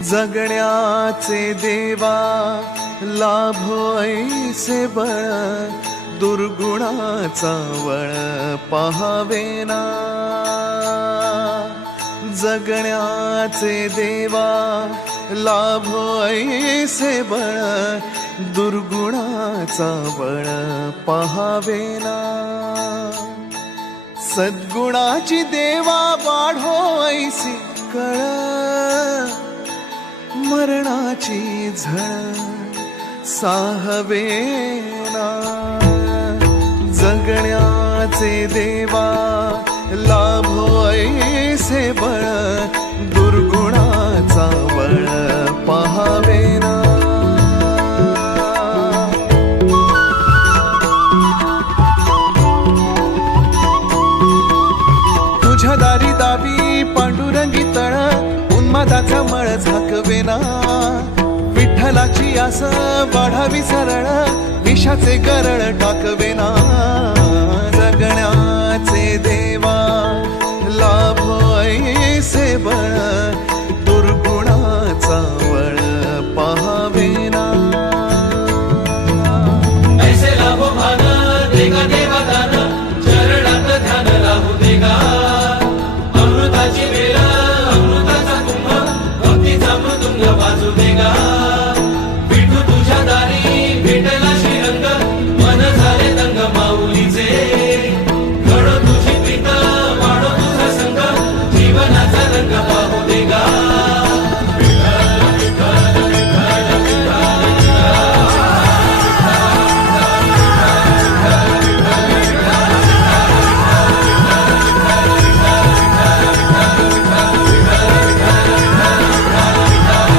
जगण्याचे देवा लाभो ऐसे बळ, दुर्गुणाचा वळ पहावेना। जगण्याचे देवा लाभो ऐसे बळ, दुर्गुणाचा बळ पहावेना। सद्गुणाची देवा वाढो ऐसी कळ, मरणाची झळ साहवेना। जगण्याचे देवा लाभो ऐसे बळ, दुर्गुणाचा बळ पहावेना। तुझ्या दारी दावी पांडुरंगी तळ, उन्मादाचा मळ झाकवेना। विठ्ठलाची आस वाढावी सरळ, विषाचे गरळ टाकवेना।